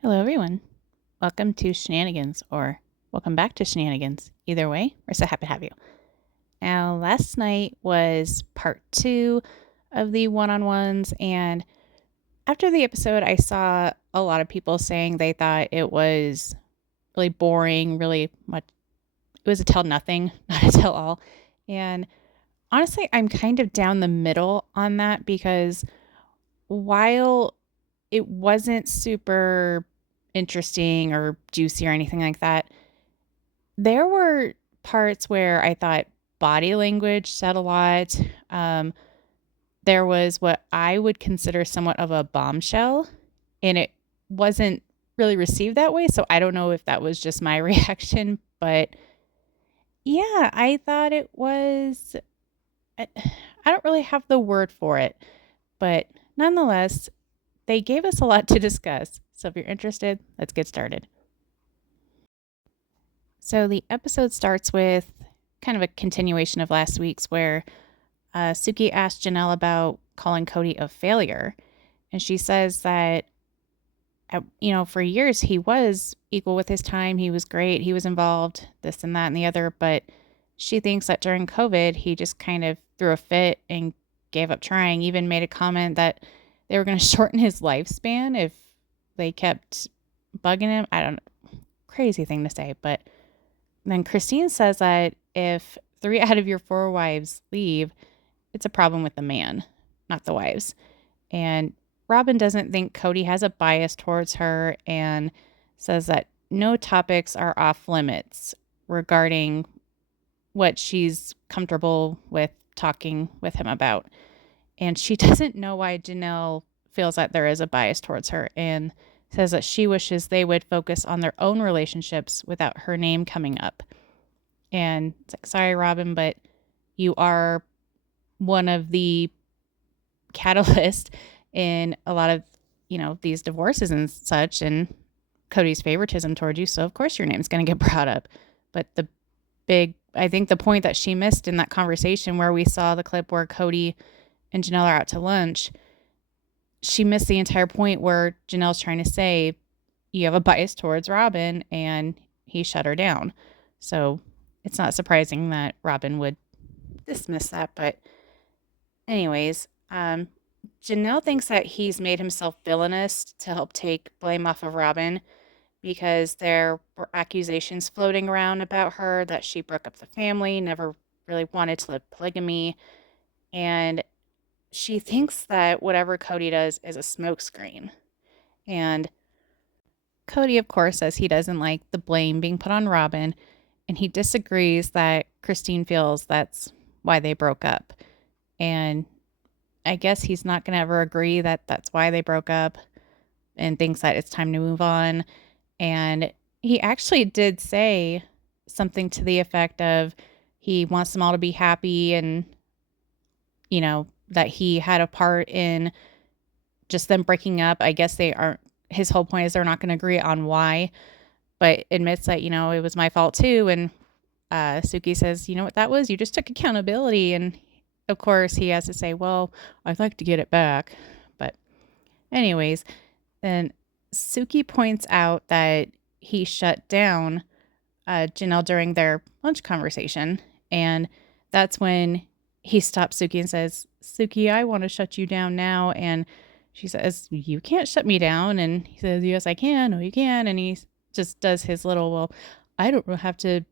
Hello, everyone. Welcome to Shenanigans, or welcome back to Shenanigans. Either way, we're so happy to have you. Now, last night was part 2 of the one-on-ones, and after the episode, I saw a lot of people saying they thought it was really boring, really much. It was a tell nothing, not a tell all. And honestly, I'm kind of down the middle on that because while it wasn't super interesting or juicy or anything like that, there were parts where I thought body language said a lot. Um, there was what I would consider somewhat of a bombshell, and it wasn't really received that way. So I don't know if that was just my reaction, but yeah, I thought it was. I don't really have the word for it, but nonetheless, they gave us a lot to discuss. So if you're interested, let's get started. So the episode starts with kind of a continuation of last week's where Suki asked Janelle about calling Cody a failure. And she says that, for years he was equal with his time. He was great. He was involved, this and that and the other. But she thinks that during COVID, he just kind of threw a fit and gave up trying, even made a comment that they were going to shorten his lifespan if they kept bugging him. I don't know. Crazy thing to say. But then Christine says that if 3 out of your 4 wives leave, it's a problem with the man, not the wives. And Robyn doesn't think Cody has a bias towards her and says that no topics are off limits regarding what she's comfortable with talking with him about. And she doesn't know why Janelle feels that there is a bias towards her and says that she wishes they would focus on their own relationships without her name coming up. And it's like, sorry, Robyn, but you are one of the catalysts in a lot of, these divorces and such, and Cody's favoritism toward you. So of course your name's going to get brought up. But I think the point that she missed in that conversation where we saw the clip where Cody and Janelle are out to lunch, she missed the entire point where Janelle's trying to say, you have a bias towards Robyn, and he shut her down. So it's not surprising that Robyn would dismiss that. But anyways, Janelle thinks that he's made himself villainous to help take blame off of Robyn because there were accusations floating around about her that she broke up the family, never really wanted to live polygamy, and she thinks that whatever Cody does is a smokescreen. And Cody, of course, says he doesn't like the blame being put on Robyn, and he disagrees that Christine feels that's why they broke up. And I guess he's not going to ever agree that that's why they broke up and thinks that it's time to move on. And he actually did say something to the effect of he wants them all to be happy and, that he had a part in just them breaking up. I guess they aren't, his whole point is they're not going to agree on why, but admits that, it was my fault too. And Suki says, you know what that was? You just took accountability. And of course he has to say, well, I'd like to get it back. But anyways, then Suki points out that he shut down Janelle during their lunch conversation. And that's when he stops Suki and says, Suki, I want to shut you down now. And she says, you can't shut me down. And he says, yes, I can. No, you can. And he just does his little, well, I don't have to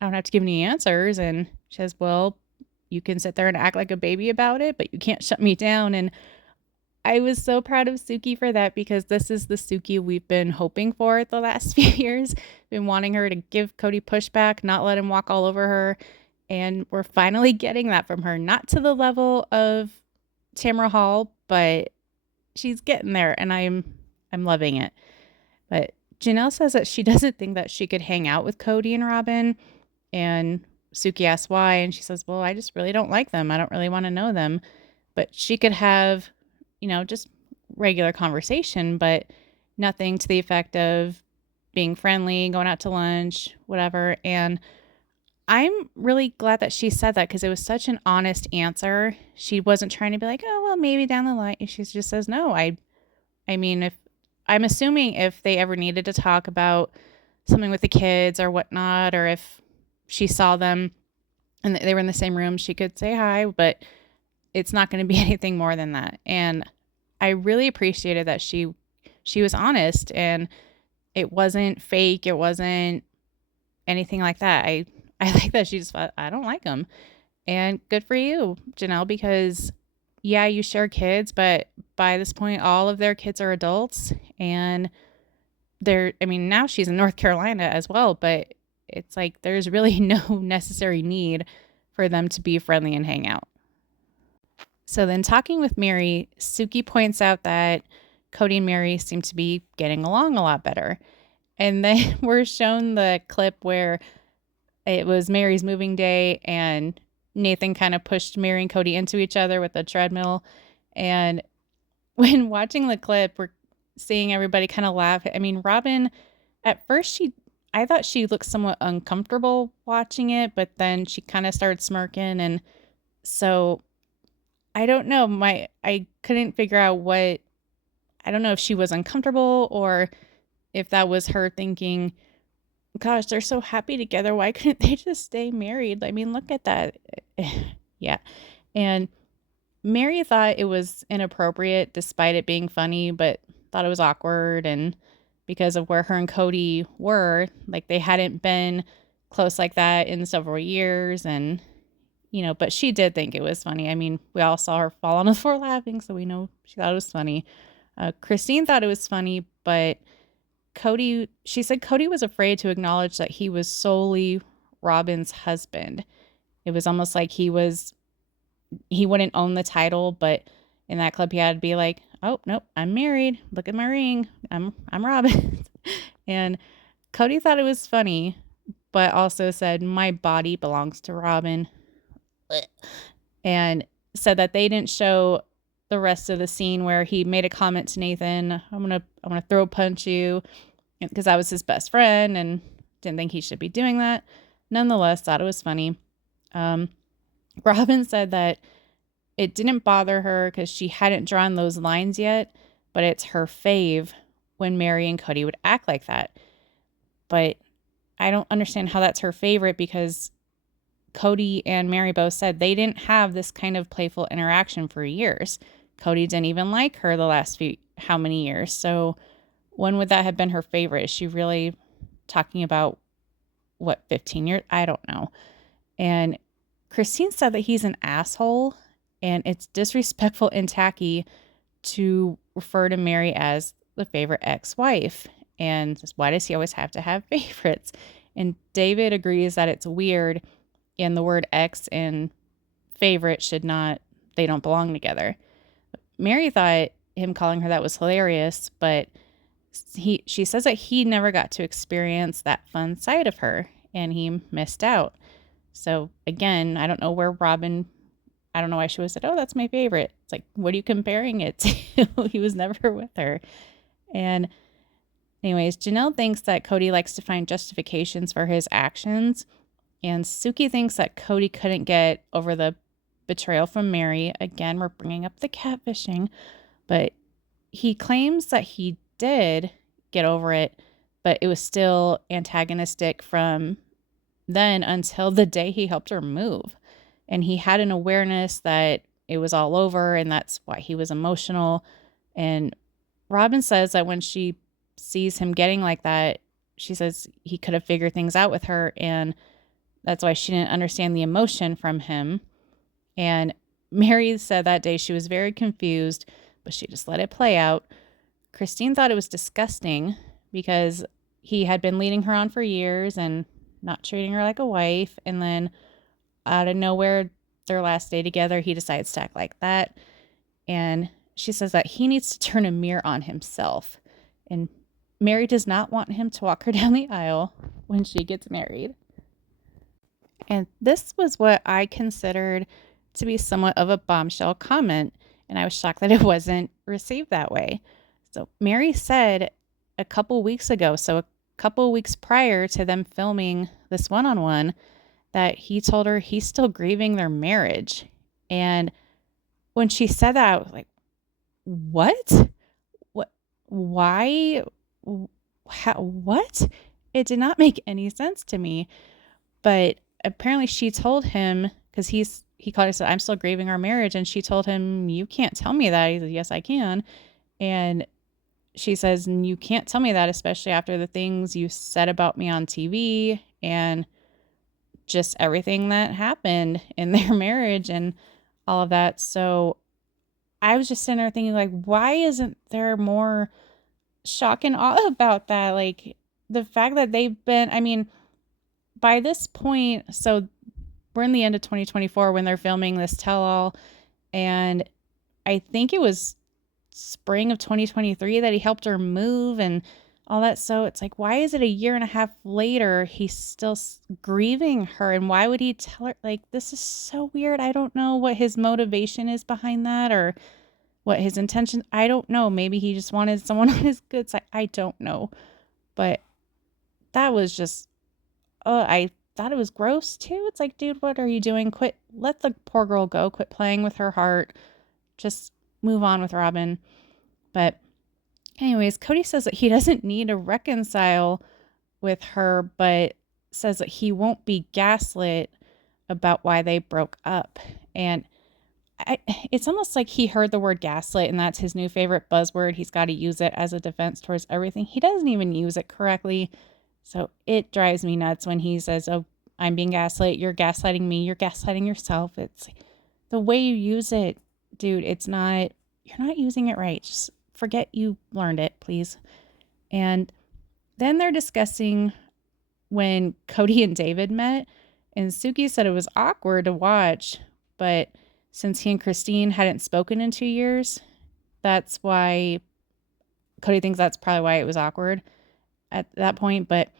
give any answers. And she says, well, you can sit there and act like a baby about it, but you can't shut me down. And I was so proud of Suki for that because this is the Suki we've been hoping for the last few years. Been wanting her to give Cody pushback, not let him walk all over her. And we're finally getting that from her. Not to the level of Tamara Hall, but she's getting there and I'm loving it. But Janelle says that she doesn't think that she could hang out with Cody and Robyn. And Suki asks why. And she says, well, I just really don't like them. I don't really want to know them. But she could have, just regular conversation, but nothing to the effect of being friendly, going out to lunch, whatever. And I'm really glad that she said that because it was such an honest answer. She wasn't trying to be like, oh, well, maybe down the line. She just says, no, I mean, if I'm assuming if they ever needed to talk about something with the kids or whatnot, or if she saw them and they were in the same room, she could say hi, but it's not going to be anything more than that. And I really appreciated that she was honest, and it wasn't fake. It wasn't anything like that. I like that she just thought, I don't like him. And good for you, Janelle, because yeah, you share kids, but by this point, all of their kids are adults, and I mean, now she's in North Carolina as well, but it's like there's really no necessary need for them to be friendly and hang out. So then, talking with Mary, Suki points out that Cody and Mary seem to be getting along a lot better. And then we're shown the clip where it was Mary's moving day, and Nathan kind of pushed Mary and Cody into each other with the treadmill. And when watching the clip, we're seeing everybody kind of laugh. I mean, Robyn, at first I thought she looked somewhat uncomfortable watching it, but then she kind of started smirking. And so I don't know, I couldn't figure out I don't know if she was uncomfortable or if that was her thinking, gosh, they're so happy together. Why couldn't they just stay married? I mean, look at that. Yeah. And Mary thought it was inappropriate despite it being funny, but thought it was awkward. And because of where her and Cody were, like they hadn't been close like that in several years. And, but she did think it was funny. I mean, we all saw her fall on the floor laughing, so we know she thought it was funny. Christine thought it was funny, but she said Cody was afraid to acknowledge that he was solely Robyn's husband. It was almost like he wouldn't own the title, but in that clip he had to be like, oh, nope, I'm married. Look at my ring. I'm Robyn. And Cody thought it was funny, but also said, my body belongs to Robyn. And said that they didn't show the rest of the scene where he made a comment to Nathan, I'm gonna throw punch you, because I was his best friend and didn't think he should be doing that. Nonetheless, thought it was funny. Robyn said that it didn't bother her because she hadn't drawn those lines yet, but it's her fave when Mary and Cody would act like that. But I don't understand how that's her favorite, because Cody and Mary both said they didn't have this kind of playful interaction for years. Cody didn't even like her the last how many years. So when would that have been her favorite? Is she really talking about 15 years? I don't know. And Christine said that he's an asshole, and it's disrespectful and tacky to refer to Mary as the favorite ex-wife. And why does he always have to have favorites? And David agrees that it's weird, and the word ex and favorite they don't belong together. Mary thought him calling her that was hilarious, but she says that he never got to experience that fun side of her, and he missed out. So again, I don't know why she would have said, oh, that's my favorite. It's like, what are you comparing it to? He was never with her. And anyways, Janelle thinks that Cody likes to find justifications for his actions. And Suki thinks that Cody couldn't get over the betrayal from Mary. Again, we're bringing up the catfishing. But he claims that he did get over it, but it was still antagonistic from then until the day he helped her move. And he had an awareness that it was all over, and that's why he was emotional. And Robyn says that when she sees him getting like that, she says he could have figured things out with her, and that's why she didn't understand the emotion from him. And Mary said that day she was very confused, but she just let it play out. Christine thought it was disgusting because he had been leading her on for years and not treating her like a wife. And then out of nowhere, their last day together, he decides to act like that. And she says that he needs to turn a mirror on himself. And Mary does not want him to walk her down the aisle when she gets married. And this was what I considered to be somewhat of a bombshell comment, and I was shocked that it wasn't received that way. So Mary said a couple weeks ago, so a couple weeks prior to them filming this one-on-one, that he told her he's still grieving their marriage. And when she said that, I was like, what? why? How, what? It did not make any sense to me. But apparently she told him, because he called her, said, I'm still grieving our marriage. And she told him, you can't tell me that. He said, yes, I can. And she says, you can't tell me that, especially after the things you said about me on TV and just everything that happened in their marriage and all of that. So I was just sitting there thinking, like, why isn't there more shock and awe about that? Like, the fact that they've been, I mean, by this point, so we're in the end of 2024 when they're filming this tell all. And I think it was spring of 2023 that he helped her move and all that. So it's like, why is it a year and a half later he's still grieving her? And why would he tell her? Like, this is so weird. I don't know what his motivation is behind that or what his intention. I don't know. Maybe he just wanted someone on his good side. I don't know. But that was just, I thought it was gross too. It's like, dude, what are you doing? Quit. Let the poor girl go. Quit playing with her heart. Just move on with Robyn. But anyways, Cody says that he doesn't need to reconcile with her, but says that he won't be gaslit about why they broke up. And it's almost like he heard the word gaslit and that's his new favorite buzzword. He's got to use it as a defense towards everything. He doesn't even use it correctly. So it drives me nuts when he says, oh, I'm being gaslit. You're gaslighting me. You're gaslighting yourself. It's the way you use it, dude. It's not, you're not using it right. Just forget you learned it, please. And then they're discussing when Cody and David met, and Suki said it was awkward to watch, but since he and Christine hadn't spoken in 2 years, that's why Cody thinks that's probably why it was awkward at that point. But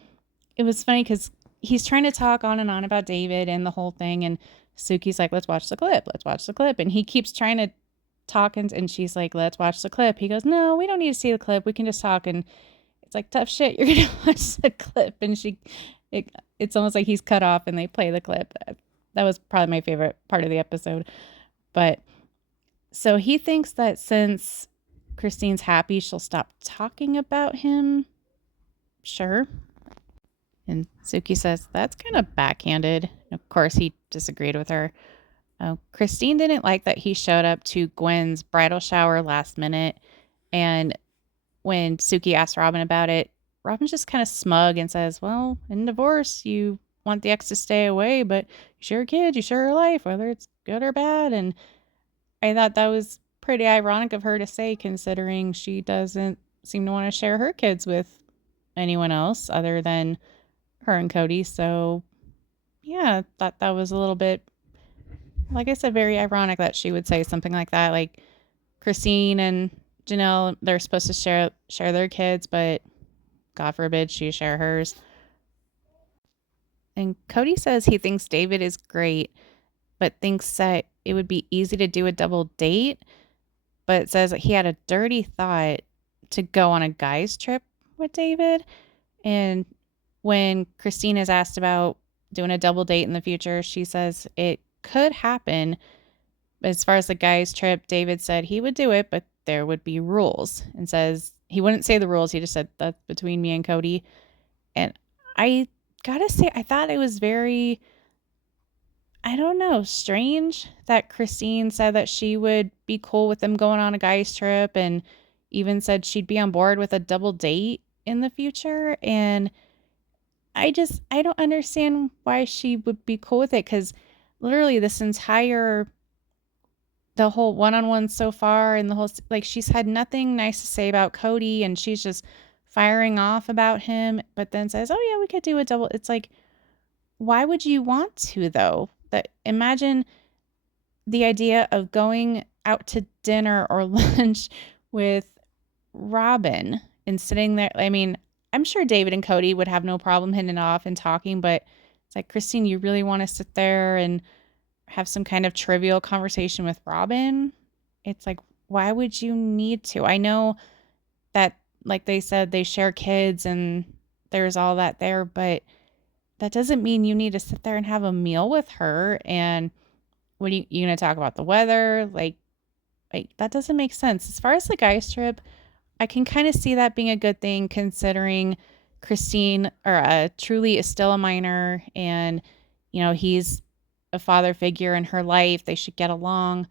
it was funny because he's trying to talk on and on about David and the whole thing, and Suki's like, let's watch the clip. Let's watch the clip. And he keeps trying to talk, and she's like, let's watch the clip. He goes, no, we don't need to see the clip. We can just talk. And it's like, tough shit. You're going to watch the clip. And it's almost like he's cut off and they play the clip. That was probably my favorite part of the episode. But so he thinks that since Christine's happy, she'll stop talking about him. Sure. And Suki says, that's kind of backhanded. Of course, he disagreed with her. Christine didn't like that he showed up to Gwen's bridal shower last minute. And when Suki asked Robyn about it, Robyn's just kind of smug and says, well, in divorce, you want the ex to stay away, but you share a kid, you share a life, whether it's good or bad. And I thought that was pretty ironic of her to say, considering she doesn't seem to want to share her kids with anyone else other than her and Cody. So yeah, thought that was a little bit, like I said, very ironic that she would say something like that. Like Christine and Janelle, they're supposed to share their kids, but God forbid she share hers. And Cody says he thinks David is great, but thinks that it would be easy to do a double date, but says that he had a dirty thought to go on a guy's trip with David. And when Christine is asked about doing a double date in the future, she says it could happen. As far as the guy's trip, David said he would do it, but there would be rules, and says he wouldn't say the rules. He just said that's between me and Cody. And I gotta say, I thought it was very, I don't know, strange that Christine said that she would be cool with them going on a guy's trip and even said she'd be on board with a double date in the future. And I don't understand why she would be cool with it, because literally the whole one-on-one so far and the whole, like, she's had nothing nice to say about Cody and she's just firing off about him, but then says, oh yeah, we could do a double. It's like, why would you want to though? That, imagine the idea of going out to dinner or lunch with Robyn and sitting there. I mean, I'm sure David and Cody would have no problem hitting it off and talking, but it's like, Christine, you really want to sit there and have some kind of trivial conversation with Robyn? It's like, why would you need to? I know that, like they said, they share kids and there's all that there, but that doesn't mean you need to sit there and have a meal with her. And what are you going to talk about the weather? Like that doesn't make sense. As far as the guys trip, I can kind of see that being a good thing considering Christine or Truly is still a minor and, he's a father figure in her life. They should get along.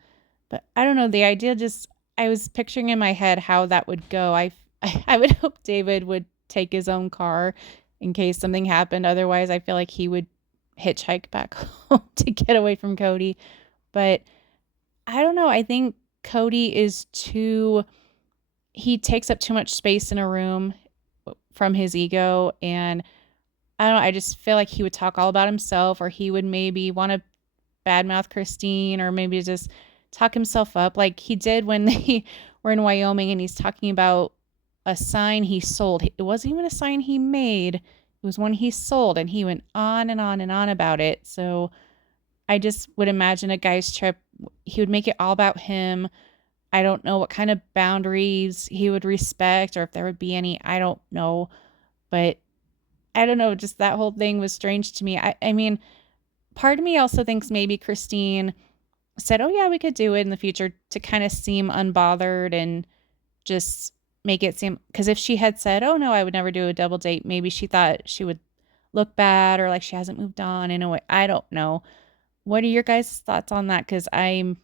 But I don't know. The idea just, I was picturing in my head how that would go. I would hope David would take his own car in case something happened. Otherwise, I feel like he would hitchhike back home to get away from Cody. But I don't know. I think Cody is he takes up too much space in a room from his ego. And I don't know. I just feel like he would talk all about himself, or he would maybe want to badmouth Christine, or maybe just talk himself up like he did when they were in Wyoming and he's talking about a sign he sold. It wasn't even a sign he made. It was one he sold, and he went on and on and on about it. So I just would imagine a guy's trip, he would make it all about him. I don't know what kind of boundaries he would respect or if there would be any. I don't know. But I don't know. Just that whole thing was strange to me. I mean, part of me also thinks maybe Christine said, oh, yeah, we could do it in the future to kind of seem unbothered and just make it seem, because if she had said, oh, no, I would never do a double date, maybe she thought she would look bad or like she hasn't moved on in a way. I don't know. What are your guys' thoughts on that? Because I'm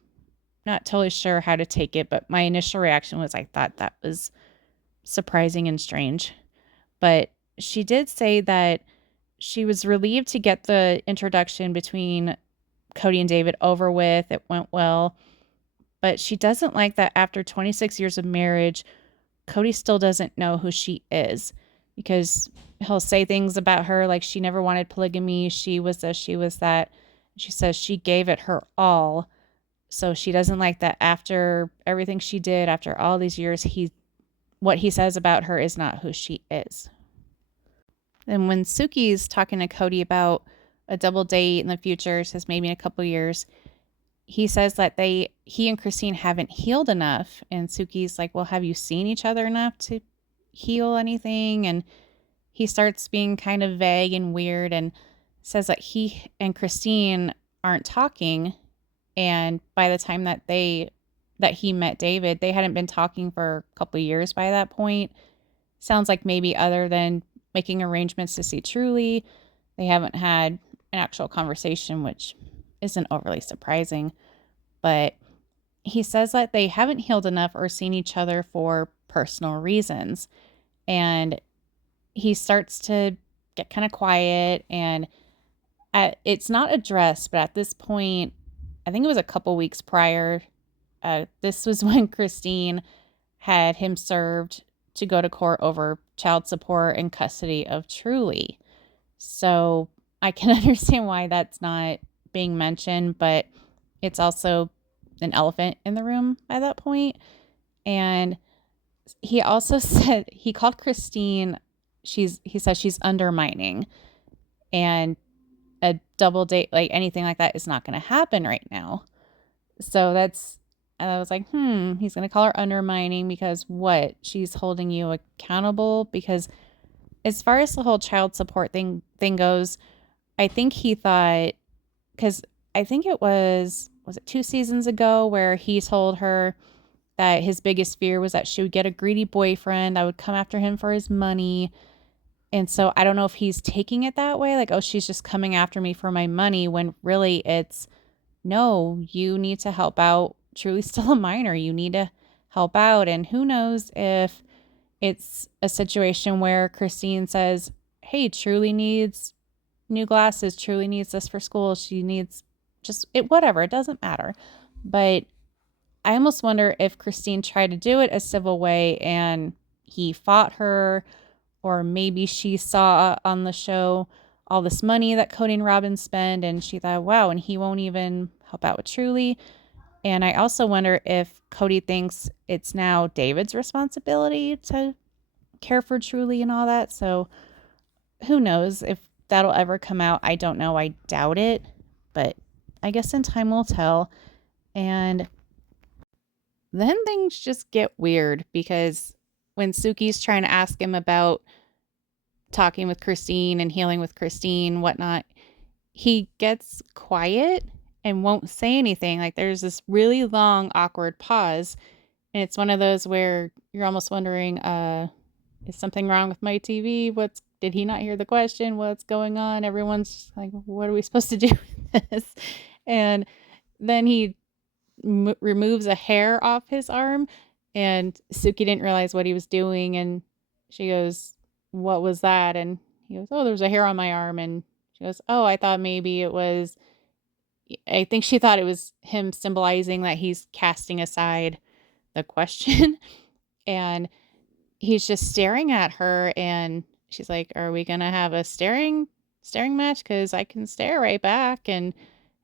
not totally sure how to take it, but my initial reaction was I thought that was surprising and strange. But she did say that she was relieved to get the introduction between Cody and David over with. It went well. But she doesn't like that after 26 years of marriage, Cody still doesn't know who she is, because he'll say things about her like she never wanted polygamy. She was this, she was that. She says she gave it her all. So she doesn't like that after everything she did, after all these years, what he says about her is not who she is. And when Suki's talking to Cody about a double date in the future, says maybe in a couple years, he says that he and Christine haven't healed enough. And Suki's like, well, have you seen each other enough to heal anything? And he starts being kind of vague and weird and says that he and Christine aren't talking. And by the time that he met David, they hadn't been talking for a couple of years by that point. Sounds like maybe other than making arrangements to see Truly, they haven't had an actual conversation, which isn't overly surprising. But he says that they haven't healed enough or seen each other for personal reasons. And he starts to get kind of quiet, and it's not addressed, but at this point, I think it was a couple weeks prior, this was when Christine had him served to go to court over child support and custody of Truly. So I can understand why that's not being mentioned, but it's also an elephant in the room by that point. And he also said, he called Christine, he says she's undermining, and a double date, like anything like that, is not going to happen right now. So I was like, he's going to call her undermining because what? She's holding you accountable? Because as far as the whole child support thing goes, I think he thought, because I think it was it 2 seasons ago where he told her that his biggest fear was that she would get a greedy boyfriend that would come after him for his money. And so I don't know if he's taking it that way, like, oh, she's just coming after me for my money, when really it's, no, you need to help out. Truly's still a minor. You need to help out. And who knows if it's a situation where Christine says, hey, Truly needs new glasses. Truly needs this for school. She needs just it, whatever. It doesn't matter. But I almost wonder if Christine tried to do it a civil way and he fought her, or maybe she saw on the show all this money that Cody and Robyn spend, and she thought, wow, and he won't even help out with Truly. And I also wonder if Cody thinks it's now David's responsibility to care for Truly and all that. So who knows if that'll ever come out. I don't know. I doubt it. But I guess in time will tell. And then things just get weird, because when Suki's trying to ask him about talking with Christine and healing with Christine, whatnot, he gets quiet and won't say anything. Like, there's this really long, awkward pause. And it's one of those where you're almost wondering, is something wrong with my TV? Did he not hear the question? What's going on? Everyone's like, what are we supposed to do with this? And then he removes a hair off his arm, and Suki didn't realize what he was doing. And she goes, what was that? And he goes, oh, there's a hair on my arm. And she goes, oh, I thought maybe it was, I think she thought it was him symbolizing that he's casting aside the question. And he's just staring at her, and she's like, are we gonna have a staring match? Because I can stare right back. And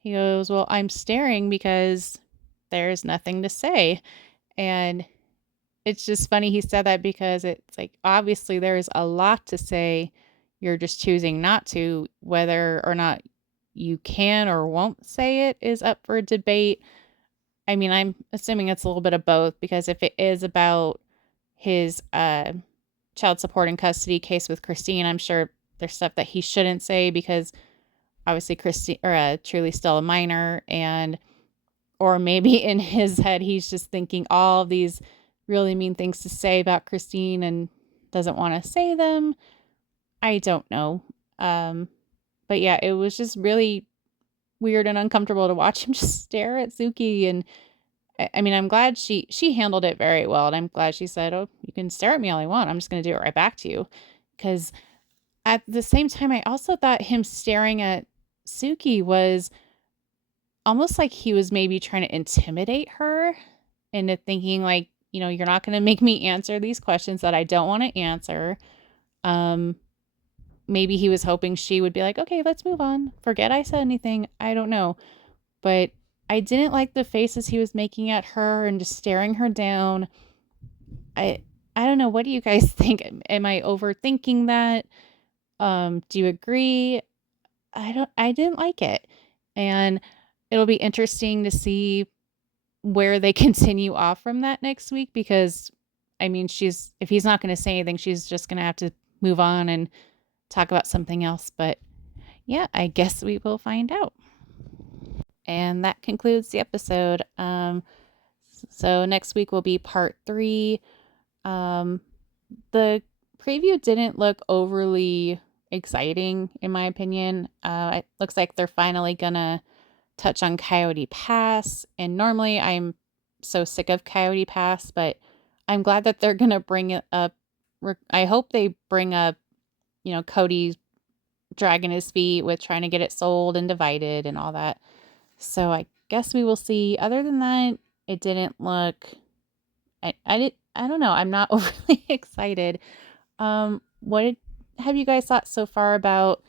he goes, well, I'm staring because there's nothing to say. And it's just funny he said that, because it's like, obviously there's a lot to say. You're just choosing not to. Whether or not you can or won't say it is up for debate. I mean, I'm assuming it's a little bit of both, because if it is about his child support and custody case with Christine, I'm sure there's stuff that he shouldn't say, because obviously Christine, or Truly's still a minor. And or maybe in his head he's just thinking all of these really mean things to say about Christine and doesn't want to say them. I don't know. But yeah, it was just really weird and uncomfortable to watch him just stare at Suki. And I mean, I'm glad she handled it very well, and I'm glad she said, oh, you can stare at me all you want, I'm just going to do it right back to you. Because at the same time, I also thought him staring at Suki was almost like he was maybe trying to intimidate her into thinking, like, you're not going to make me answer these questions that I don't want to answer. Maybe he was hoping she would be like, okay, let's move on, forget I said anything. I don't know. But I didn't like the faces he was making at her and just staring her down. I I don't know. What do you guys think? Am I overthinking that? Do you agree? I didn't like it. And it'll be interesting to see where they continue off from that next week, because I mean, if he's not going to say anything, she's just going to have to move on and talk about something else. But yeah, I guess we will find out. And that concludes the episode. So next week will be part 3. The preview didn't look overly exciting, in my opinion. It looks like they're finally gonna touch on Coyote Pass. And normally I'm so sick of Coyote Pass, but I'm glad that they're gonna bring it up. I hope they bring up, Cody dragging his feet with trying to get it sold and divided and all that. So I guess we will see. Other than that, it didn't look. I don't know. I'm not overly excited. What have you guys thought so far about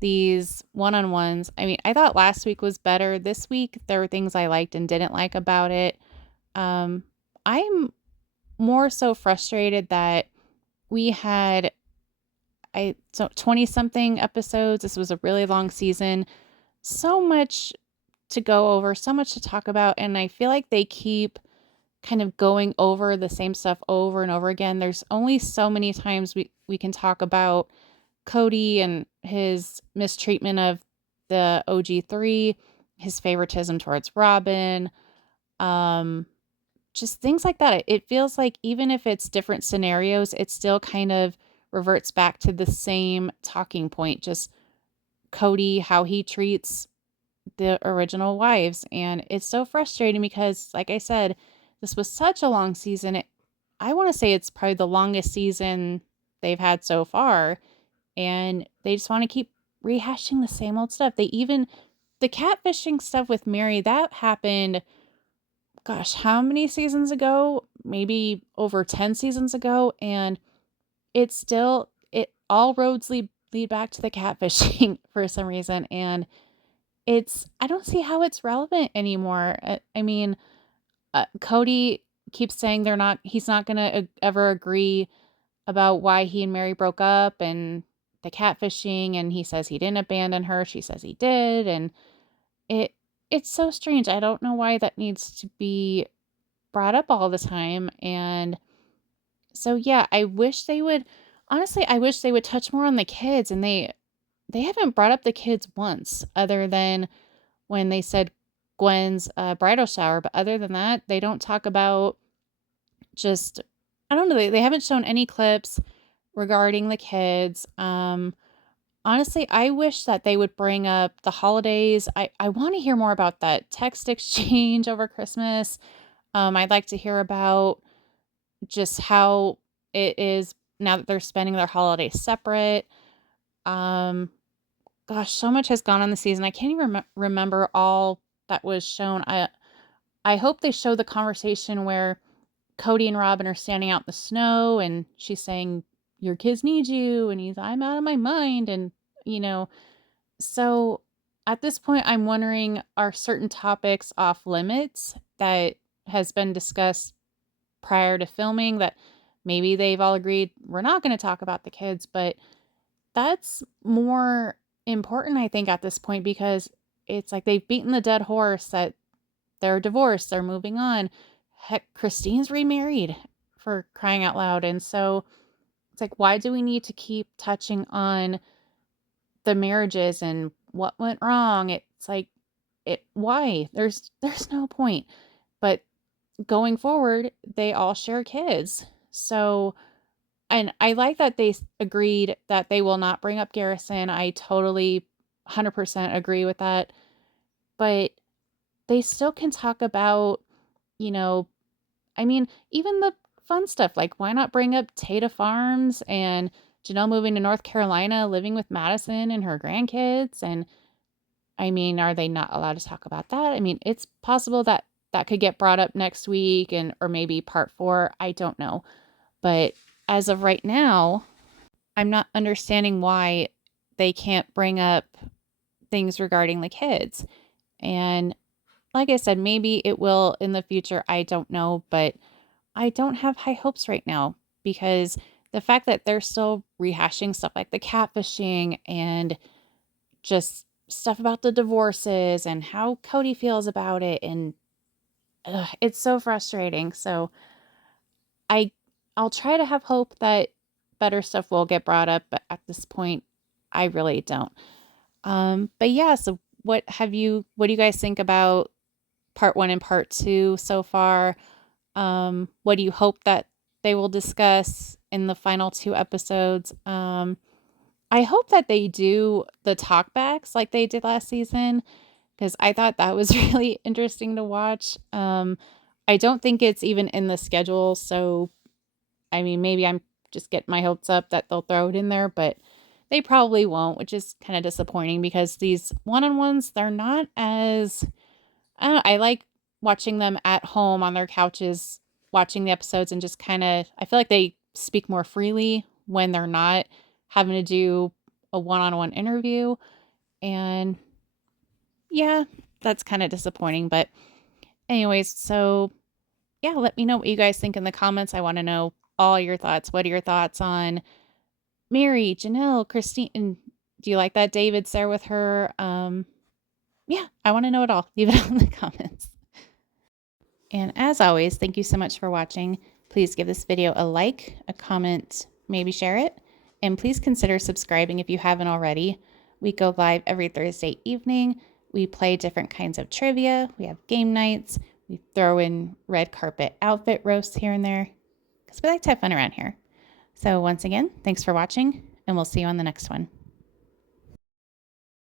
these one-on-ones? I mean, I thought last week was better. This week there were things I liked and didn't like about it. I'm more so frustrated that we had 20 something episodes. This was a really long season. So much to go over, so much to talk about, and I feel like they keep kind of going over the same stuff over and over again. There's only so many times we can talk about Cody and his mistreatment of the OG3, his favoritism towards Robyn, just things like that. It feels like even if it's different scenarios, it still kind of reverts back to the same talking point. Just Cody, how he treats the original wives. And it's so frustrating because, like I said, this was such a long season. I want to say it's probably the longest season they've had so far. And they just want to keep rehashing the same old stuff. The catfishing stuff with Mary, that happened, gosh, how many seasons ago? Maybe over 10 seasons ago. And all roads lead back to the catfishing for some reason. And I don't see how it's relevant anymore. I mean, Cody keeps saying he's not going to ever agree about why he and Mary broke up and the catfishing. And he says he didn't abandon her. She says he did. And it's so strange. I don't know why that needs to be brought up all the time. And so, yeah, I wish they would touch more on the kids. And they haven't brought up the kids once, other than when they said Gwen's bridal shower. But other than that, they don't talk about just, I don't know, they haven't shown any clips regarding the kids. Honestly, I wish that they would bring up the holidays. I want to hear more about that text exchange over Christmas. I'd like to hear about just how it is now that they're spending their holidays separate. Um, Gosh, so much has gone on the season. I can't even remember all that was shown. I hope they show the conversation where Cody and Robyn are standing out in the snow and she's saying, "Your kids need you," and he's, "I'm out of my mind," and you know, so at this point I'm wondering, are certain topics off limits that has been discussed prior to filming that maybe they've all agreed we're not going to talk about the kids, but that's more important, I think, at this point because it's like they've beaten the dead horse that they're divorced, they're moving on. Heck, Christine's remarried, for crying out loud. And so it's like, why do we need to keep touching on the marriages and what went wrong? It's like, why? There's no point. But going forward, they all share kids. So, and I like that they agreed that they will not bring up Garrison. I totally 100% agree with that. But they still can talk about, you know, I mean, even the fun stuff, like why not bring up Tata Farms and Janelle moving to North Carolina, living with Madison and her grandkids? And I mean, are they not allowed to talk about that? I mean, it's possible that that could get brought up next week and or maybe part 4, I don't know. But as of right now, I'm not understanding why they can't bring up things regarding the kids. And like I said, maybe it will in the future. I don't know, but I don't have high hopes right now because the fact that they're still rehashing stuff like the catfishing and just stuff about the divorces and how Cody feels about it, and it's so frustrating. So I I'll try to have hope that better stuff will get brought up, but at this point, I really don't. But yeah, so what do you guys think about part 1 and part 2 so far? What do you hope that they will discuss in the final 2 episodes? I hope that they do the talkbacks like they did last season because I thought that was really interesting to watch. I don't think it's even in the schedule, so I mean, maybe I'm just getting my hopes up that they'll throw it in there, but they probably won't, which is kind of disappointing because these one-on-ones, they're not as I don't know, I like watching them at home on their couches, watching the episodes and just kind of I feel like they speak more freely when they're not having to do a one-on-one interview. And yeah, that's kind of disappointing. But anyways, so yeah, let me know what you guys think in the comments. I want to know all your thoughts. What are your thoughts on Mary, Janelle, Christine? And do you like that David's there with her? Yeah, I want to know it all. Leave it in the comments. And as always, thank you so much for watching. Please give this video a like, a comment, maybe share it, and please consider subscribing if you haven't already. We go live every Thursday evening. We play different kinds of trivia. We have game nights. We throw in red carpet outfit roasts here and there because we like to have fun around here. So once again, thanks for watching, and we'll see you on the next one.